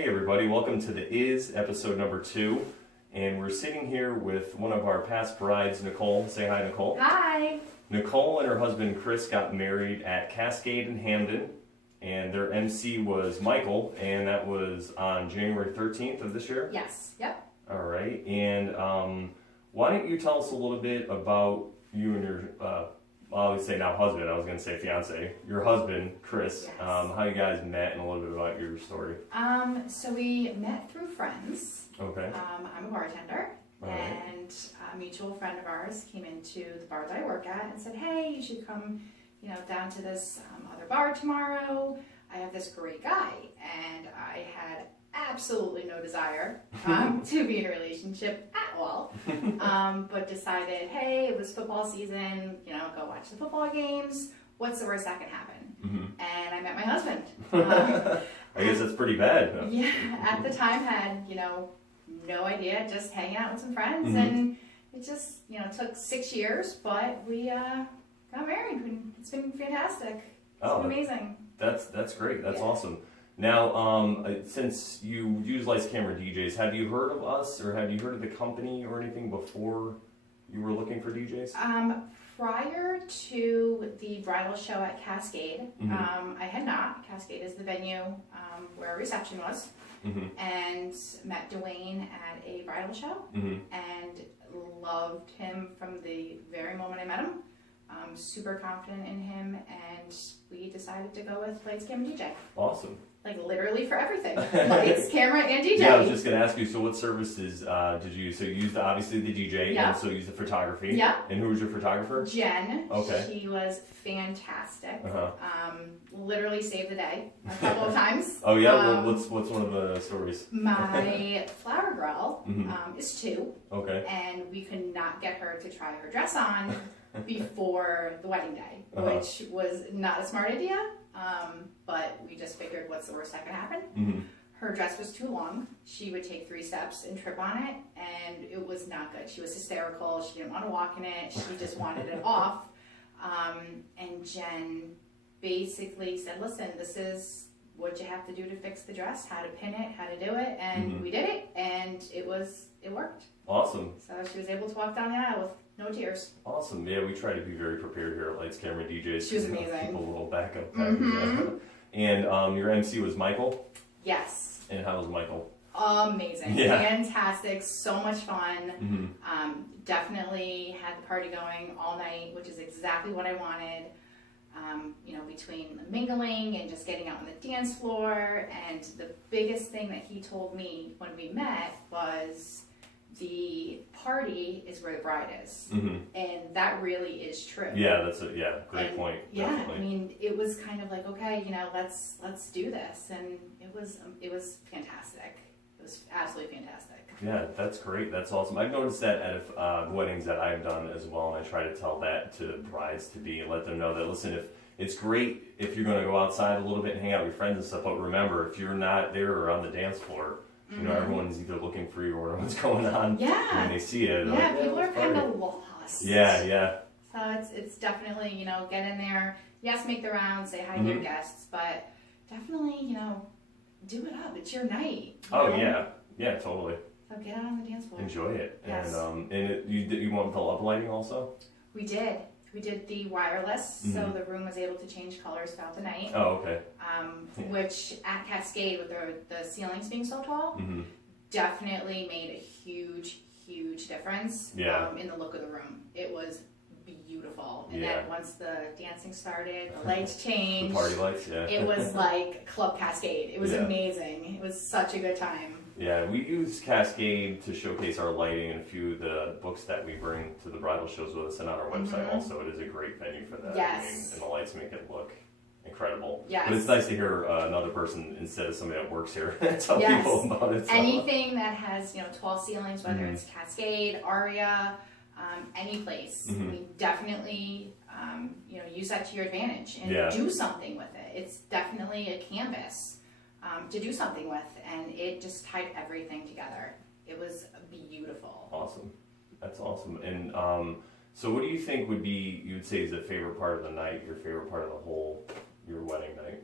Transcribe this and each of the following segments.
Hey everybody, welcome to The Is, episode number 2. And we're sitting here with one of our past brides, Nicole. Say hi, Nicole. Hi. Nicole and her husband Chris got married at Cascade in Hamden. And their MC was Michael, and that was on January 13th of this year? Yes, yep. All right, and why don't you tell us a little bit about you and your, I would say now husband, I was going to say fiance, your husband, Chris, Yes. how you guys met and a little bit about your story. So we met through friends. Okay. I'm a bartender, All right. and a mutual friend of ours came into the bar that I work at and said, hey, you should come, down to this other bar tomorrow. I have this great guy, and I had absolutely no desire to be in a relationship at all, but decided, hey, it was football season, go watch the football games. What's the worst that can happen? Mm-hmm. And I met my husband. I guess that's pretty bad. Huh? Yeah, at the time had, no idea, just hanging out with some friends, Mm-hmm. and it just, took 6 years, but we got married, and it's been fantastic. It's been amazing. That's great. That's awesome. Now, since you use Lights Camera DJs, have you heard of us, or have you heard of the company or anything before you were looking for DJs? Prior to the bridal show at Cascade, Mm-hmm. I had not. Cascade is the venue where our reception was, Mm-hmm. and met Dwayne at a bridal show, Mm-hmm. and loved him from the very moment I met him. Super confident in him, and we decided to go with Lights, Camera, DJ. Awesome. Like literally for everything. Lights, camera, and DJ. Yeah, I was just going to ask you, so what services did you use? So you used obviously the DJ, Yeah. and also used the photography. Yeah. And who was your photographer? Jen. Okay. She was fantastic. Uh-huh. Literally saved the day a couple of times. Oh yeah, what's one of the stories? My flower girl Mhm. is 2, Okay. and we could not get her to try her dress on before the wedding day, Uh-huh. which was not a smart idea, but we just figured what's the worst that could happen. Mm-hmm. Her dress was too long. She would take 3 steps and trip on it, and it was not good. She was hysterical. She didn't want to walk in it. She just wanted it off. And Jen basically said, listen, this is what you have to do to fix the dress, how to pin it, how to do it, and we did it, and it worked. Awesome. So she was able to walk down the aisle with no tears. Awesome. Yeah, we try to be very prepared here at Lights Camera DJs. She was to give amazing. People a little backup. And your MC was Michael? Yes. And how was Michael? Amazing. Yeah. Fantastic. So much fun. Mm-hmm. Definitely had the party going all night, which is exactly what I wanted. Between the mingling and just getting out on the dance floor. And the biggest thing that he told me when we met was the party is where the bride is. Mm-hmm. And that really is true. Yeah, great point. Yeah, Definitely. I mean, it was kind of like, okay, let's do this. And it was fantastic. It was absolutely fantastic. Yeah, that's great. That's awesome. I've noticed that at weddings that I've done as well, and I try to tell that to brides to be and let them know that, listen, if it's great if you're going to go outside a little bit and hang out with your friends and stuff, but remember, if you're not there or on the dance floor, everyone's either looking for you or what's going on. Yeah. When they see it. Yeah, like, people are let's kind party. of lost. Yeah. So it's definitely, get in there. Yes, make the rounds, say hi to your guests, but definitely, do it up. It's your night. Oh, know? yeah, totally. So get out on the dance floor. Enjoy it. Yes. And you went with the up lighting also? We did. We did the wireless, so the room was able to change colors throughout the night. Oh, okay. Which at Cascade, with the ceilings being so tall, definitely made a huge difference in the look of the room. It was beautiful. And then once the dancing started, the lights changed. The party lights, yeah. It was like Club Cascade. It was amazing. It was such a good time. Yeah, we use Cascade to showcase our lighting and a few of the books that we bring to the bridal shows with us and on our website also. It is a great venue for that. Yes. I mean, and the lights make it look incredible. Yes. But it's nice to hear another person instead of somebody that works here tell Yes. people about it. So. Anything that has, tall ceilings, whether it's Cascade, Aria, any place, I mean, definitely, use that to your advantage and do something with it. It's definitely a canvas to do something with, and it just tied everything together. It was beautiful. Awesome. That's awesome. And so what do you think you would say is the favorite part of the night, your favorite part of your wedding night?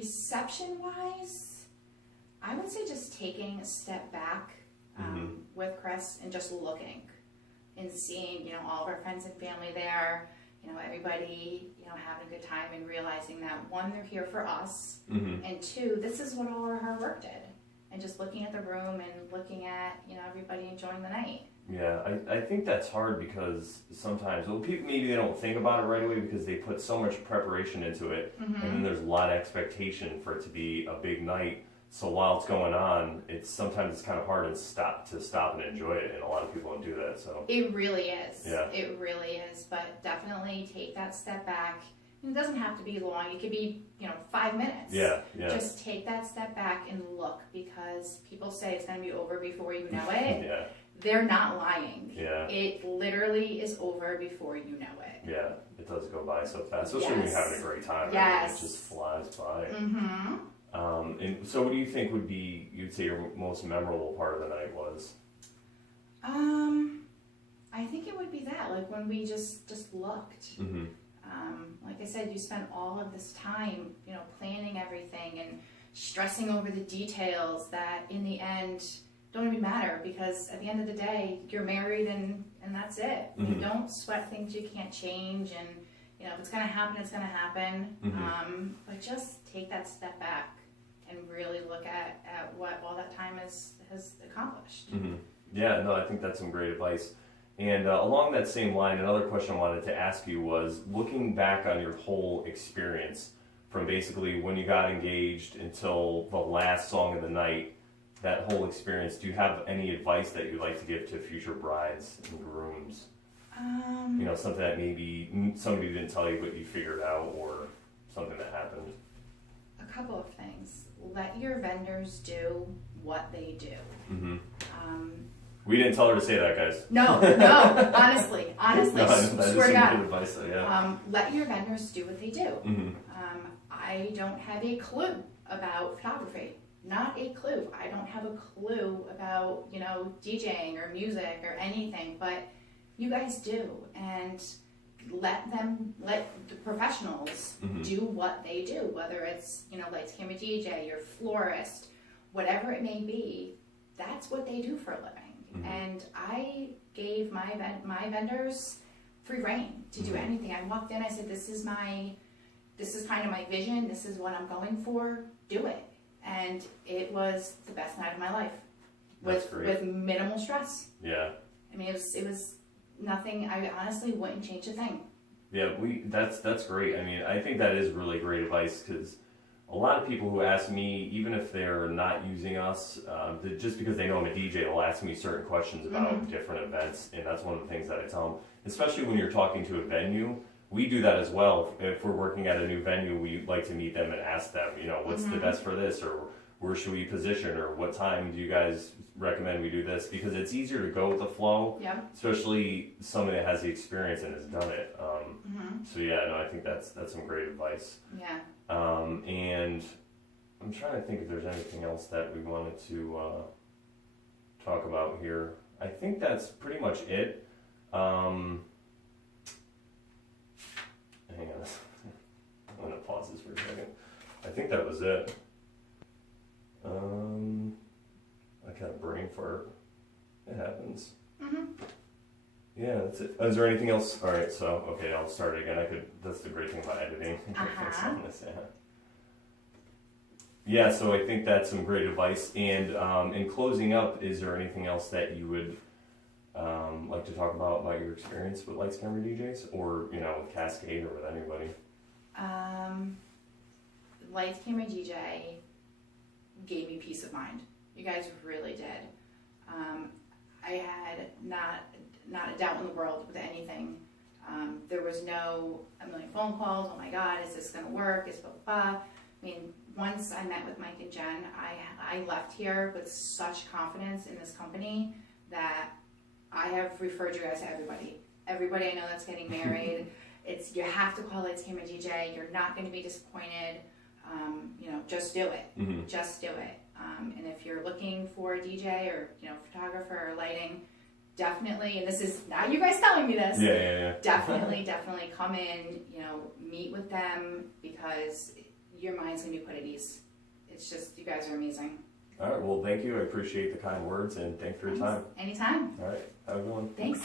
reception wise, I would say just taking a step back with Chris and just looking and seeing, you know, all of our friends and family there, you know, everybody, you know, having a good time and realizing that one, they're here for us, and two, this is what all our hard work did. And just looking at the room and looking at, you know, everybody enjoying the night. Yeah, I think that's hard because sometimes, well, people maybe they don't think about it right away because they put so much preparation into it, and then there's a lot of expectation for it to be a big night. So while it's going on, sometimes it's kind of hard to stop and enjoy it, and a lot of people don't do that. So it really is. Yeah. It really is. But definitely take that step back. It doesn't have to be long. It could be, you know, 5 minutes. Yeah. Just take that step back and look, because people say it's going to be over before you know it. Yeah. They're not lying. Yeah. It literally is over before you know it. Yeah, it does go by so fast, especially when you're having a great time. Yes. It just flies by. And so what do you think would be, you'd say your most memorable part of the night was? I think it would be that, like when we just looked. Like I said, you spent all of this time, you know, planning everything and stressing over the details that in the end don't even matter, because at the end of the day, you're married and that's it. You don't sweat things you can't change, and you know, if it's gonna happen, it's gonna happen. But just take that step back and really look at what all that time has accomplished. Yeah, no, I think that's some great advice. And along that same line, another question I wanted to ask you was, looking back on your whole experience, from basically when you got engaged until the last song of the night, that whole experience, do you have any advice that you'd like to give to future brides and grooms? You know, something that maybe somebody didn't tell you but you figured out, or something that happened? A couple of things. Let your vendors do what they do. We didn't tell her to say that, guys. No, honestly, no, swear to God. Good advice, though, yeah. Let your vendors do what they do. I don't have a clue about photography. Not a clue. I don't have a clue about, you know, DJing or music or anything, but you guys do. And let the professionals do what they do, whether it's, you know, lights, camera, DJ, your florist, whatever it may be. That's what they do for a living. And I gave my vendors free reign to do anything. I walked in, I said, this is kind of my vision, this is what I'm going for, do it. And it was the best night of my life. With minimal stress. Yeah. I mean, it was nothing. I honestly wouldn't change a thing. Yeah, that's great. I mean, I think that is really great advice, because a lot of people who ask me, even if they're not using us, just because they know I'm a DJ, they'll ask me certain questions about different events, and that's one of the things that I tell them. Especially when you're talking to a venue, we do that as well. If we're working at a new venue, we like to meet them and ask them, you know, what's the best for this, or where should we position, or what time do you guys recommend we do this? Because it's easier to go with the flow, especially somebody that has the experience and has done it. So yeah, no, I think that's some great advice. Yeah. And I'm trying to think if there's anything else that we wanted to talk about here. I think that's pretty much it. Hang on. I'm going to pause this for a second. I think that was it. I kind of brain fart. It happens. Yeah, that's it. Is there anything else? All right, so, okay, I'll start it again. That's the great thing about editing. Yeah, so I think that's some great advice. And in closing up, is there anything else that you would like to talk about your experience with Lights Camera DJs, or, you know, with Cascade, or with anybody? Lights Camera DJ gave me peace of mind. You guys really did. I had not a doubt in the world with anything. There was no a million phone calls. Oh my God, is this going to work? Is blah, blah, blah. I mean, once I met with Mike and Jen, I left here with such confidence in this company that I have referred you guys to everybody. Everybody I know that's getting married. You have to call Lights Camera DJ. You're not going to be disappointed. You know, just do it. Just do it. And if you're looking for a DJ or, you know, photographer or lighting, definitely, and this is not you guys telling me this. Yeah. Definitely come in, you know, meet with them, because your mind's gonna be put at ease. It's just, you guys are amazing. All right, well, thank you. I appreciate the kind words, and thanks for your time. Anytime. All right, have a good one. Thanks.